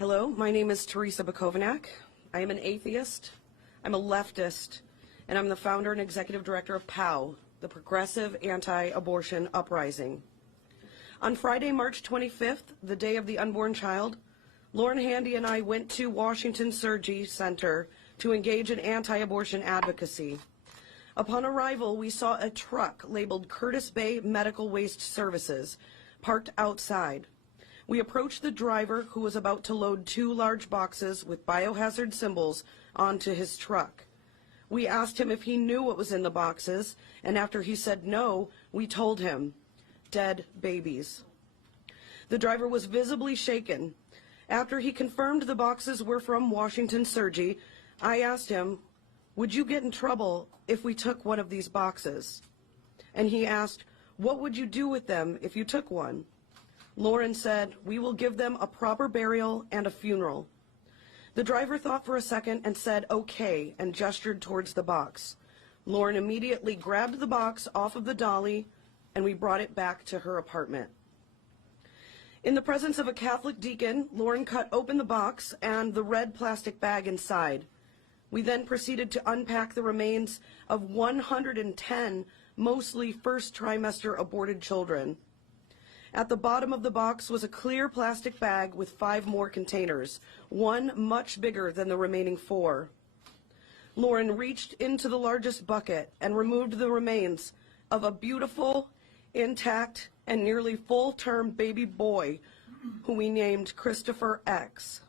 Hello, my name is Terrisa Bukovinac. I am an atheist, I'm a leftist, and I'm the founder and executive director of POW, the Progressive Anti-Abortion Uprising. On Friday, March 25th, the day of the unborn child, Lauren Handy and I went to Washington Surgery Center to engage in anti-abortion advocacy. Upon arrival, we saw a truck labeled Curtis Bay Medical Waste Services parked outside. We approached the driver, who was about to load 2 large boxes with biohazard symbols onto his truck. We asked him if he knew what was in the boxes, and after he said no, we told him, dead babies. The driver was visibly shaken. After he confirmed the boxes were from Washington Surgery, I asked him, would you get in trouble if we took one of these boxes? And he asked, what would you do with them if you took one? Lauren said, we will give them a proper burial and a funeral. The driver thought for a second and said, okay, and gestured towards the box. Lauren immediately grabbed the box off of the dolly, and we brought it back to her apartment. In the presence of a Catholic deacon, Lauren cut open the box and the red plastic bag inside. We then proceeded to unpack the remains of 110 mostly first trimester aborted children. At the bottom of the box was a clear plastic bag with 5 more containers, one much bigger than the remaining 4. Lauren reached into the largest bucket and removed the remains of a beautiful, intact, and nearly full-term baby boy who we named Christopher X.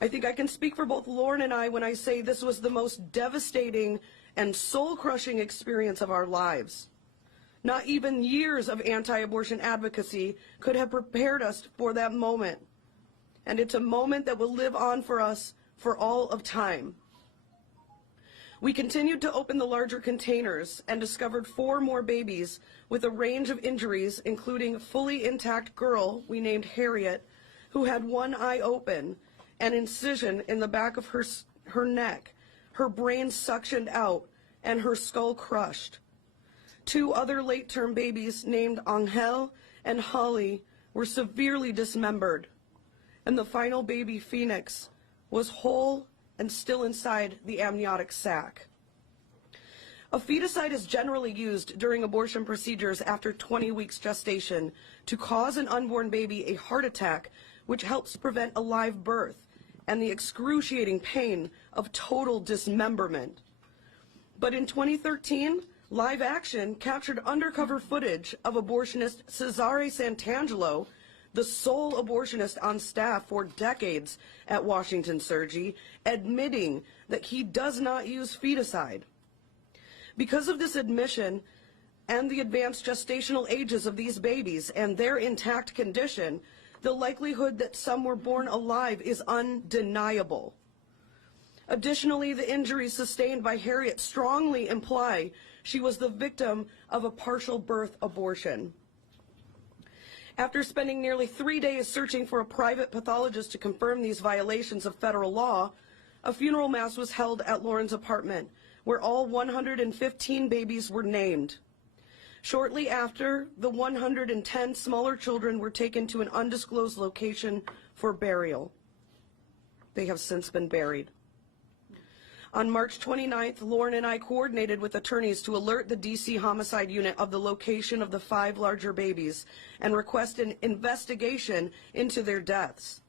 I think I can speak for both Lauren and I when I say this was the most devastating and soul-crushing experience of our lives. Not even years of anti-abortion advocacy could have prepared us for that moment. And it's a moment that will live on for us for all of time. We continued to open the larger containers and discovered 4 more babies with a range of injuries, including a fully intact girl we named Harriet, who had one eye open, an incision in the back of her neck, her brain suctioned out, and her skull crushed. 2 other late-term babies named Angel and Holly were severely dismembered, and the final baby, Phoenix, was whole and still inside the amniotic sac. A feticide is generally used during abortion procedures after 20 weeks gestation to cause an unborn baby a heart attack, which helps prevent a live birth and the excruciating pain of total dismemberment. But in 2013, Live Action captured undercover footage of abortionist Cesare Santangelo, the sole abortionist on staff for decades at Washington Surgery, admitting that he does not use feticide. Because of this admission and the advanced gestational ages of these babies and their intact condition, the likelihood that some were born alive is undeniable. Additionally, the injuries sustained by Harriet strongly imply she was the victim of a partial birth abortion. After spending nearly 3 days searching for a private pathologist to confirm these violations of federal law, a funeral mass was held at Lauren's apartment, where all 115 babies were named. Shortly after, the 110 smaller children were taken to an undisclosed location for burial. They have since been buried. On March 29th, Lauren and I coordinated with attorneys to alert the D.C. Homicide Unit of the location of the 5 larger babies and request an investigation into their deaths.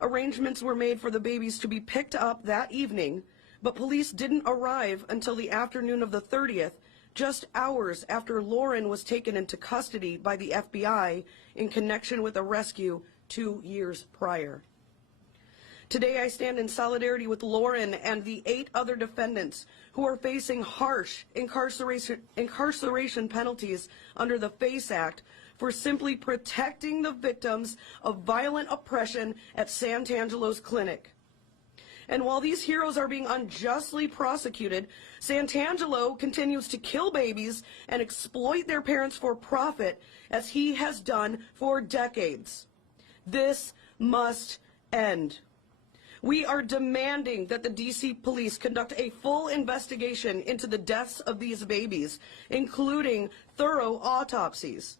Arrangements were made for the babies to be picked up that evening, but police didn't arrive until the afternoon of the 30th, just hours after Lauren was taken into custody by the FBI in connection with a rescue 2 years prior. Today I stand in solidarity with Lauren and the 8 other defendants who are facing harsh incarceration penalties under the FACE Act for simply protecting the victims of violent oppression at Santangelo's clinic. And while these heroes are being unjustly prosecuted, Santangelo continues to kill babies and exploit their parents for profit, as he has done for decades. This must end. We are demanding that the D.C. police conduct a full investigation into the deaths of these babies, including thorough autopsies.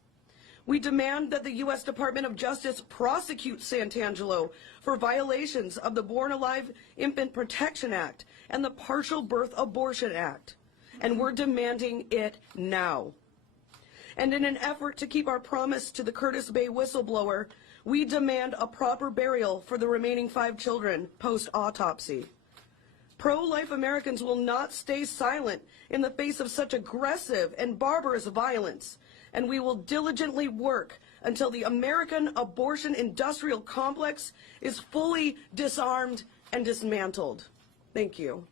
We demand that the U.S. Department of Justice prosecute Santangelo for violations of the Born Alive Infant Protection Act and the Partial Birth Abortion Act. And we're demanding it now. And in an effort to keep our promise to the Curtis Bay whistleblower, we demand a proper burial for the remaining 5 children post-autopsy. Pro-life Americans will not stay silent in the face of such aggressive and barbarous violence, and we will diligently work until the American abortion industrial complex is fully disarmed and dismantled. Thank you.